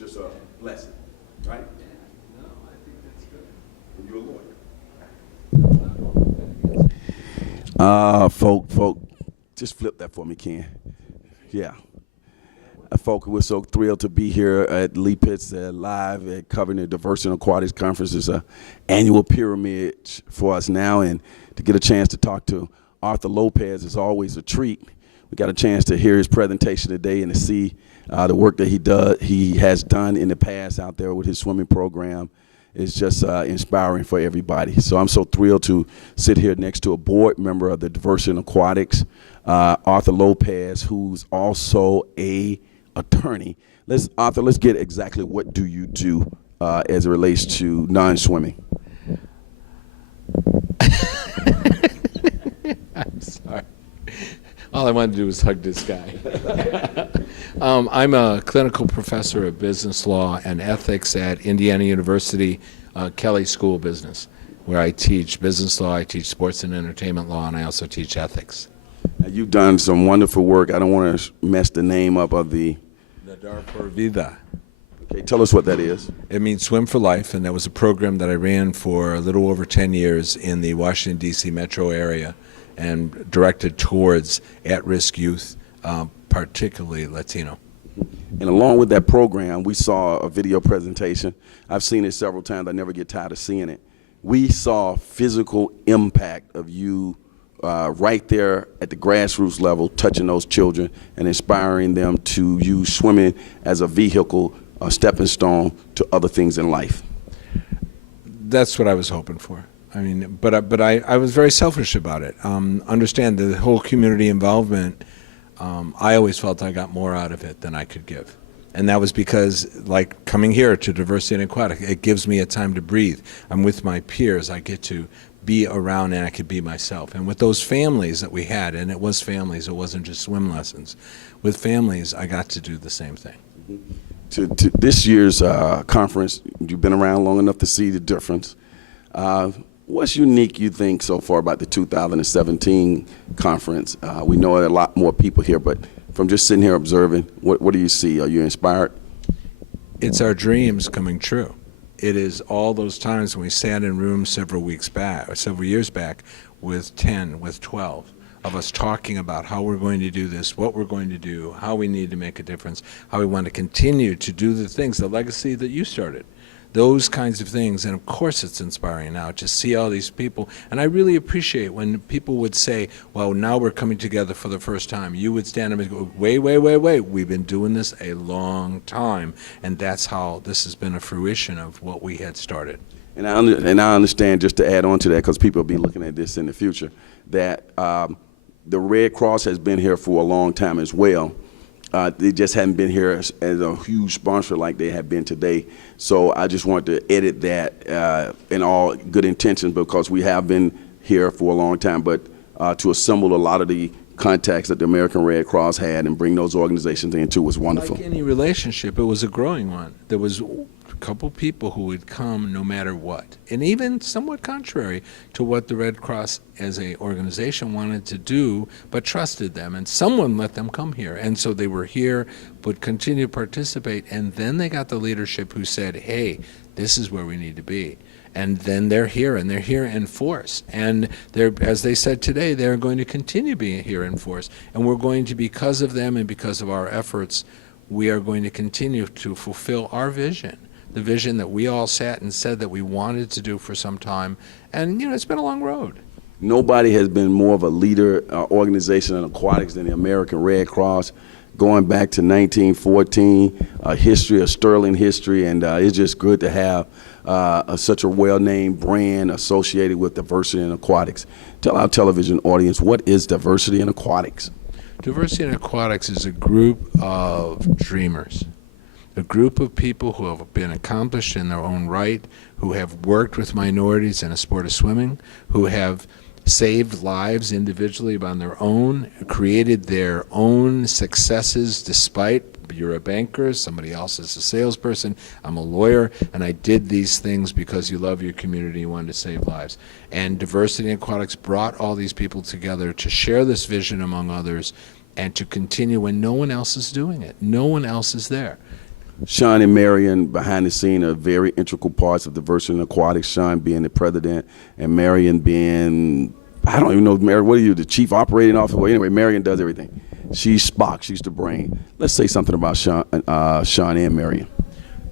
It's just a blessing, right? No, I think that's good. You're a lawyer. Folk, just flip that for me, Ken. Yeah. Folk, we're so thrilled to be here at Lopez live at covering the Diversity in Aquatics Conference. It's an annual pyramid for us now, and to get a chance to talk to Arthur Lopez is always a treat. We got a chance to hear his presentation today and to see the work that he has done in the past out there with his swimming program. Is just inspiring for everybody. So I'm so thrilled to sit here next to a board member of the Diversity in Aquatics, Arthur Lopez, who's also a attorney. Arthur, let's get exactly what do you do as it relates to non-swimming. I'm sorry. All I wanted to do was hug this guy. I'm a clinical professor of business law and ethics at Indiana University Kelley School of Business, where I teach business law, I teach sports and entertainment law, and I also teach ethics. Now, you've done some wonderful work. I don't want to mess the name up of the... Nadar por Vida. Okay, tell us what that is. It means Swim for Life, and that was a program that I ran for a little over 10 years in the Washington, D.C. metro area and directed towards at-risk youth, particularly Latino. And along with that program, we saw a video presentation. I've seen it several times. I never get tired of seeing it. We saw physical impact of you right there at the grassroots level, touching those children and inspiring them to use swimming as a vehicle, a stepping stone to other things in life. That's what I was hoping for. I mean, but I was very selfish about it. Understand the whole community involvement. I always felt I got more out of it than I could give. And that was because, like, coming here to Diversity in Aquatics, it gives me a time to breathe. I'm with my peers. I get to be around and I could be myself. And with those families that we had, and it was families, it wasn't just swim lessons. With families, I got to do the same thing. To this year's conference, you've been around long enough to see the difference. What's unique, you think, so far about the 2017 conference? We know there are a lot more people here, but from just sitting here observing, what do you see? Are you inspired? It's our dreams coming true. It is all those times when we sat in rooms several weeks back, or several years back, with 10, with 12, of us talking about how we're going to do this, what we're going to do, how we need to make a difference, how we want to continue to do the things, the legacy that you started. Those kinds of things, and of course it's inspiring now to see all these people. And I really appreciate when people would say, well, now we're coming together for the first time. You would stand up and go, wait, we've been doing this a long time. And that's how this has been a fruition of what we had started. And I understand, just to add on to that, because people will be looking at this in the future, that the Red Cross has been here for a long time as well. They just hadn't been here as a huge sponsor like they have been today. So I just wanted to edit that in all good intentions, because we have been here for a long time, but to assemble a lot of the contacts that the American Red Cross had and bring those organizations into was wonderful. Like any relationship, it was a growing one. There was a couple people who would come no matter what, and even somewhat contrary to what the Red Cross as an organization wanted to do, but trusted them, and someone let them come here. And so they were here, would continue to participate, and then they got the leadership who said, hey, this is where we need to be. And then they're here, and they're here in force. And they're, as they said today, they're going to continue being here in force. And we're going to, because of them and because of our efforts, we are going to continue to fulfill our vision, the vision that we all sat and said that we wanted to do for some time. And, you know, it's been a long road. Nobody has been more of a leader organization in aquatics than the American Red Cross. Going back to 1914, a history, a sterling history, and it's just good to have such a well-named brand associated with Diversity in Aquatics. Tell our television audience, what is Diversity in Aquatics? Diversity in Aquatics is a group of dreamers, a group of people who have been accomplished in their own right, who have worked with minorities in a sport of swimming, who have saved lives individually on their own, created their own successes despite, you're a banker, somebody else is a salesperson, I'm a lawyer, and I did these things because you love your community, you wanted to save lives. And Diversity in Aquatics brought all these people together to share this vision among others and to continue when no one else is doing it. No one else is there. Sean and Marion, behind the scene, are very integral parts of diversity in aquatics. Sean being the president, and Marion being, I don't even know, Marion, what are you, the chief operating officer? Well, anyway, Marion does everything. She's Spock. She's the brain. Let's say something about Sean and Marion.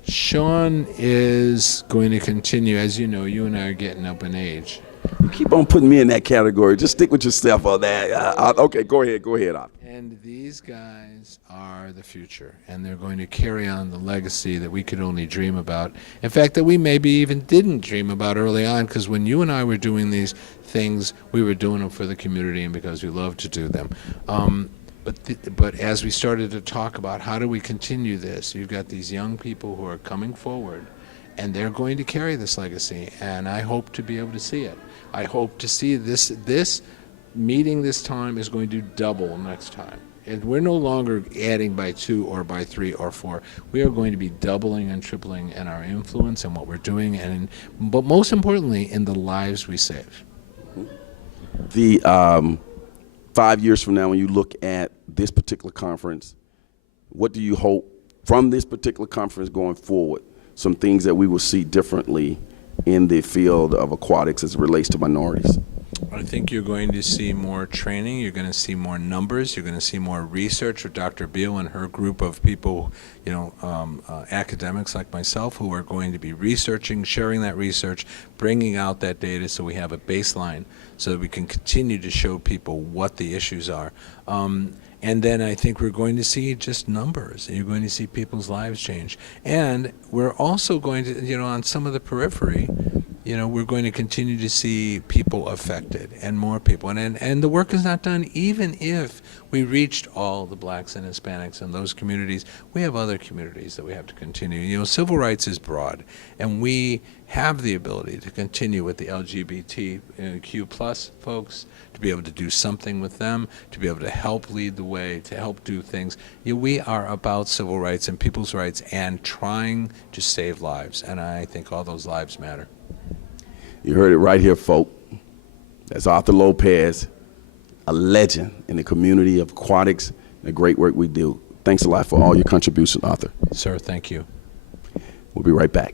Sean is going to continue. As you know, you and I are getting up in age. You keep on putting me in that category. Just stick with yourself on that. Okay, go ahead, Arthur. And these guys are the future, and they're going to carry on the legacy that we could only dream about. In fact, that we maybe even didn't dream about early on, because when you and I were doing these things, we were doing them for the community and because we love to do them. But as we started to talk about how do we continue this, you've got these young people who are coming forward, and they're going to carry this legacy, and I hope to be able to see it. I hope to see this meeting this time is going to double next time. And we're no longer adding by 2 or by 3 or 4. We are going to be doubling and tripling in our influence and what we're doing, but most importantly, in the lives we save. The 5 years from now, when you look at this particular conference, what do you hope from this particular conference going forward? Some things that we will see differently in the field of aquatics as it relates to minorities. I think you're going to see more training, you're going to see more numbers, you're going to see more research with Dr. Beal and her group of people, academics like myself, who are going to be researching, sharing that research, bringing out that data so we have a baseline so that we can continue to show people what the issues are. And then I think we're going to see just numbers, and you're going to see people's lives change. And we're also going to, on some of the periphery, we're going to continue to see people affected and more people. And the work is not done even if we reached all the blacks and Hispanics in those communities. We have other communities that we have to continue. Civil rights is broad, and we have the ability to continue with the LGBTQ plus folks, to be able to do something with them, to be able to help lead the way, to help do things. We are about civil rights and people's rights and trying to save lives, and I think all those lives matter. You heard it right here, folk. That's Arthur Lopez, a legend in the community of aquatics, and the great work we do. Thanks a lot for all your contributions, Arthur. Sir, thank you. We'll be right back.